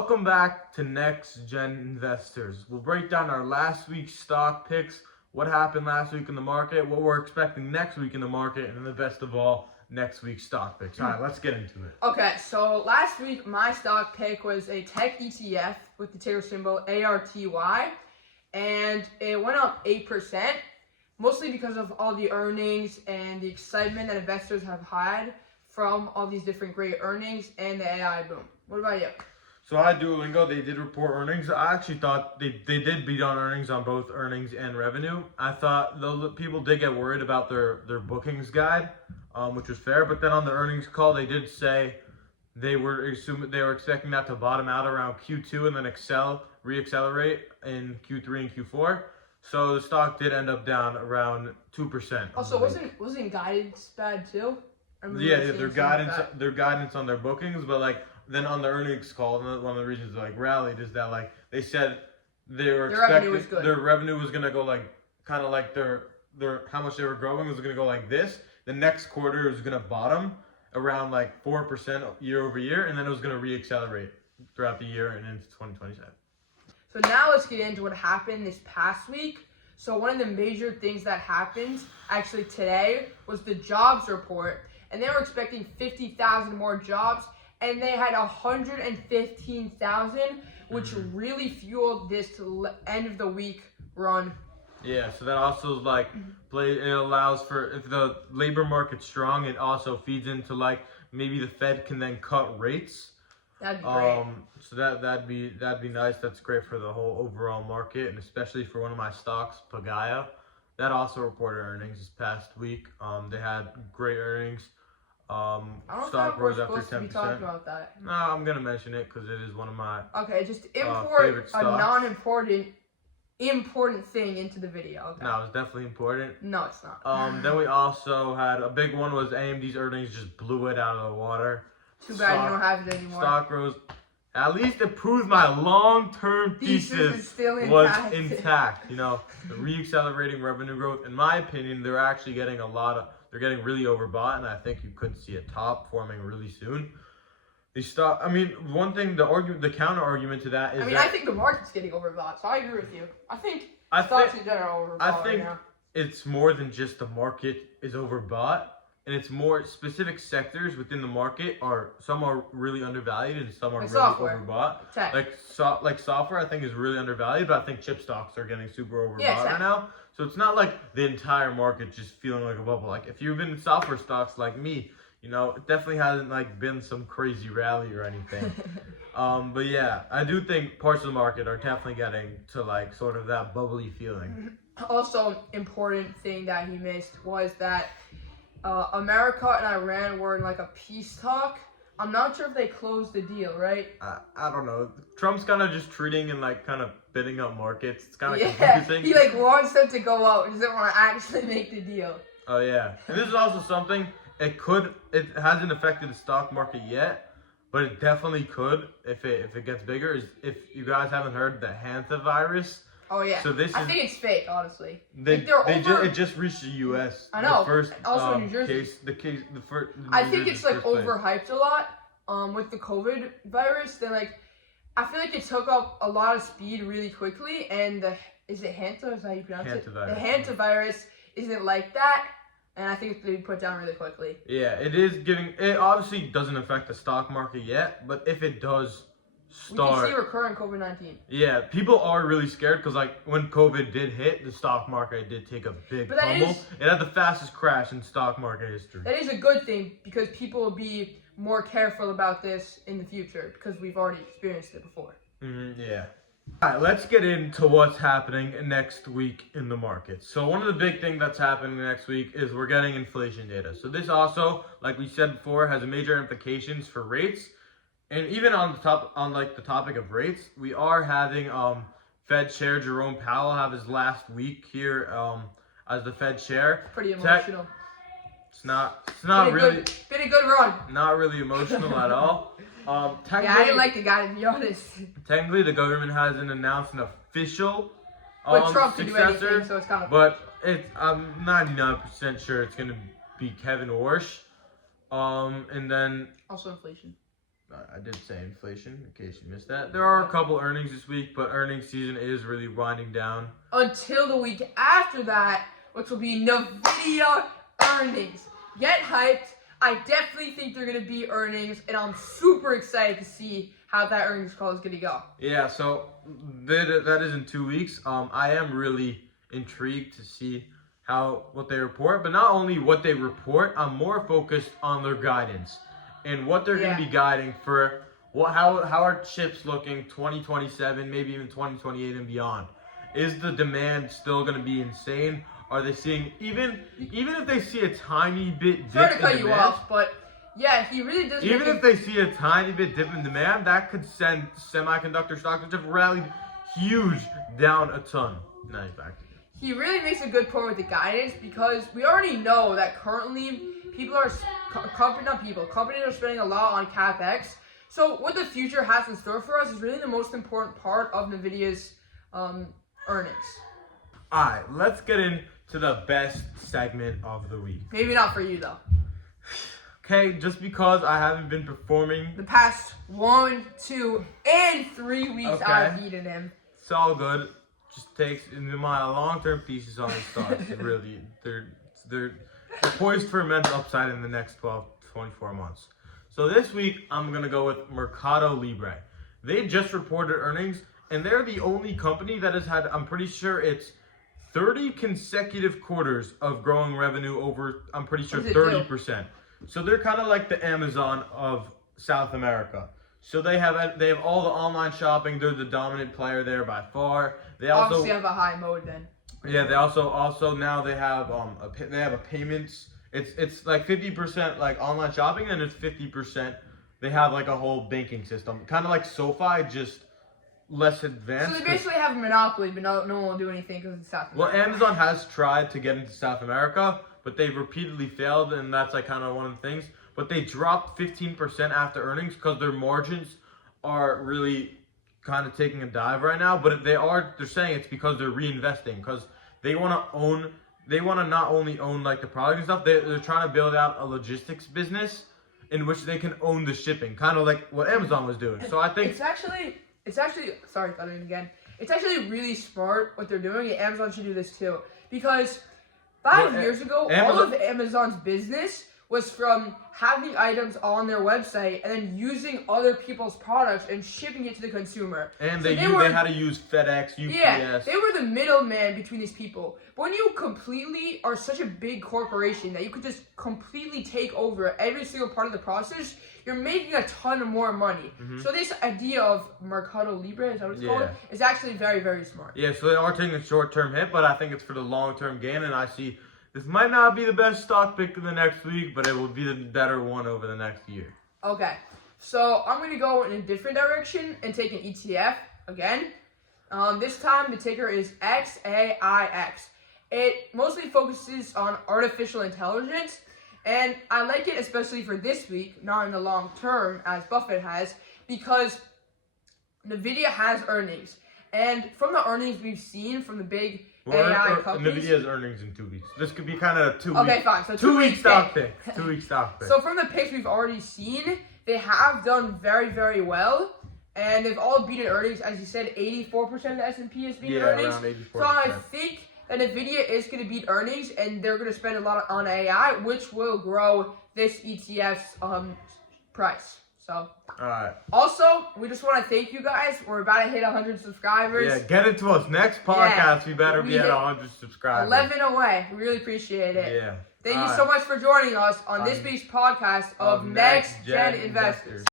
Welcome back to Next Gen Investors. We'll break down our last week's stock picks, what happened last week in the market, what we're expecting next week in the market, and the best of all, next week's stock picks. All right, let's get into it. Okay, so last week my stock pick was a tech ETF with the ticker symbol ARTY, and it went up 8%, mostly because of all the earnings and the excitement that investors have had from all these different great earnings and the AI boom. What about you? So I had Duolingo. They did report earnings. I actually thought they did beat on earnings on both earnings and revenue. I thought the people did get worried about their bookings guide, which was fair. But then on the earnings call, they did say they were expecting that to bottom out around Q2 and then re-accelerate in Q3 and Q4. So the stock did end up down around 2%. Also, wasn't guidance bad too? Yeah, their guidance on their bookings, but then on the earnings call, one of the reasons they rallied is that they said they were expecting their revenue was gonna go kind of like their how much they were growing was gonna go like this. The next quarter was gonna bottom around 4% year over year, and then it was gonna re-accelerate throughout the year and into 2027. So now let's get into what happened this past week. So one of the major things that happened actually today was the jobs report, and they were expecting 50,000 more jobs, and they had 115,000, which really fueled this end of the week run. Yeah, so that also it allows for, if the labor market's strong, it also feeds into maybe the Fed can then cut rates. That'd be great. So that'd be nice. That's great for the whole overall market, and especially for one of my stocks, Pagaya. That also reported earnings this past week. They had great earnings. I don't Stock think we're rose after supposed to be 10%. talking about that. No, I'm gonna mention it because it is one of my just import favorite a stocks. important thing into the video. Okay. No, it's definitely important. No, it's not. Then we also had a big one was AMD's earnings just blew it out of the water. Too bad you don't have it anymore. Stock rose. At least it proves my long-term thesis was intact. The re-accelerating revenue growth. In my opinion, they're actually getting they're getting really overbought, and I think you could see a top forming really soon. One thing, the counter argument to that is I think the market's getting overbought, so I agree with you. I think stocks in general are overbought right now. It's more than just the market is overbought, and it's more specific sectors within the market some are really undervalued and some are really overbought. Tech. Like software, I think is really undervalued, but I think chip stocks are getting super overbought right now. So it's not like the entire market just feeling like a bubble. If you've been in software stocks like me, it definitely hasn't been some crazy rally or anything. But yeah, I do think parts of the market are definitely getting to sort of that bubbly feeling. Also, important thing that he missed was that America and Iran were in a peace talk. I'm not sure if they closed the deal, right? I don't know. Trump's kind of just treating and kind of bidding up markets. It's kind of confusing. He wants them to go out. He doesn't want to actually make the deal. Oh yeah, and this is also something it hasn't affected the stock market yet, but it definitely could if it gets bigger. If you guys haven't heard the hantavirus. Oh yeah. So I think it's fake, honestly. It just reached the U.S. I know. The first also New Jersey. The first. I think it's overhyped a lot. With the COVID virus, I feel like it took up a lot of speed really quickly, and is it Hanta? Is that how you pronounce it? The hantavirus isn't like that, and I think it's been put down really quickly. Yeah, it is giving. It obviously doesn't affect the stock market yet, but if it does. We can see recurrent COVID-19. Yeah, people are really scared because when COVID did hit, the stock market did take a big tumble. It had the fastest crash in stock market history. That is a good thing because people will be more careful about this in the future because we've already experienced it before. Yeah. All right, let's get into what's happening next week in the market. So one of the big things that's happening next week is we're getting inflation data. So this also, like we said before, has major implications for rates. And even on the topic of rates, we are having Fed Chair Jerome Powell have his last week here as the Fed Chair. Pretty emotional. It's not really. Been a good run. Not really emotional at all. I didn't like the guy, to be honest. Technically, the government hasn't announced an official but Trump successor, can do anything, so it's kind of. But I'm 99% sure it's gonna be Kevin Warsh. And then also inflation. I did say inflation, in case you missed that. There are a couple earnings this week, but earnings season is really winding down. Until the week after that, which will be NVIDIA earnings. Get hyped. I definitely think they're going to be earnings, and I'm super excited to see how that earnings call is going to go. Yeah, so that is in 2 weeks. I am really intrigued to see what they report, but not only what they report, I'm more focused on their guidance and what they're going to be guiding for how are chips looking 2027, maybe even 2028 and beyond. Is the demand still going to be insane? Are they seeing even if they see a tiny bit dip Sorry to in cut demand, you off, but yeah, he really does. even if they see a tiny bit dip in demand, that could send semiconductor stocks, which have rallied huge, down a ton. Now you're back to you. He really makes a good point with the guidance, because we already know that currently companies are spending a lot on CapEx. So what the future has in store for us is really the most important part of NVIDIA's earnings. All right, let's get into the best segment of the week. Maybe not for you though. Okay, just because I haven't been performing, The past 1, 2, and 3 weeks Okay. I've beaten him. it's all good. Just takes into my long-term thesis on these stocks. Really, they're poised for immense upside in the next 12 to 24 months. So this week, I'm going to go with Mercado Libre. They just reported earnings, and they're the only company that has had, I'm pretty sure it's 30 consecutive quarters of growing revenue over, I'm pretty sure, What does it do? 30%. So they're kind of like the Amazon of South America. So they have all the online shopping. They're the dominant player there by far. They also Obviously have a high mode then. yeah, they also now they have a payments. It's like 50% like online shopping, and it's 50% they have like a whole banking system, kind of like SoFi, just less advanced. So they basically have a monopoly, but no one will do anything because it's South Well, America. Amazon has tried to get into South America, but they've repeatedly failed, and that's like kind of one of the things. But they dropped 15% after earnings because their margins are really kind of taking a dive right now. But they're saying it's because they're reinvesting, because they want to not only own like the product and stuff, they're trying to build out a logistics business in which they can own the shipping, kind of like what Amazon was doing. So I think It's actually sorry, cutting again. It's actually really smart what they're doing, and Amazon should do this too. Because 5 Well, years ago, all Amazon- of Amazon's business was from having items on their website and then using other people's products and shipping it to the consumer. and So they had to use FedEx, UPS. Yeah, they were the middleman between these people. But when you completely are such a big corporation that you could just completely take over every single part of the process, you're making a ton of more money. So this idea of Mercado Libre, is that what it's called? Is actually very, very smart. Yeah, so they are taking a short-term hit, but I think it's for the long-term gain, and I see this might not be the best stock pick in the next week, but it will be the better one over the next year. Okay, so I'm going to go in a different direction and take an ETF again. This time the ticker is XAIX. It mostly focuses on artificial intelligence, and I like it especially for this week, not in the long term as Buffett has, because NVIDIA has earnings. And from the earnings we've seen from the big AI companies. NVIDIA's earnings in 2 weeks. This could be kind of a 2 week. Okay, fine. So 2 week week stock pick. pick. 2 week stock pick. So from the picks we've already seen, they have done very, very well. And they've all beaten earnings. As you said, 84% of the S&P has beaten earnings. Around 84%. So I think that NVIDIA is going to beat earnings, and they're going to spend a lot on AI, which will grow this ETF's price. So, all right. also, we just want to thank you guys. We're about to hit 100 subscribers. Yeah, get it to us. Next podcast, we better we be at hit 100 subscribers. 11 away. We really appreciate it. Yeah. Thank All you right. so much for joining us on this week's podcast of Next Gen Investors.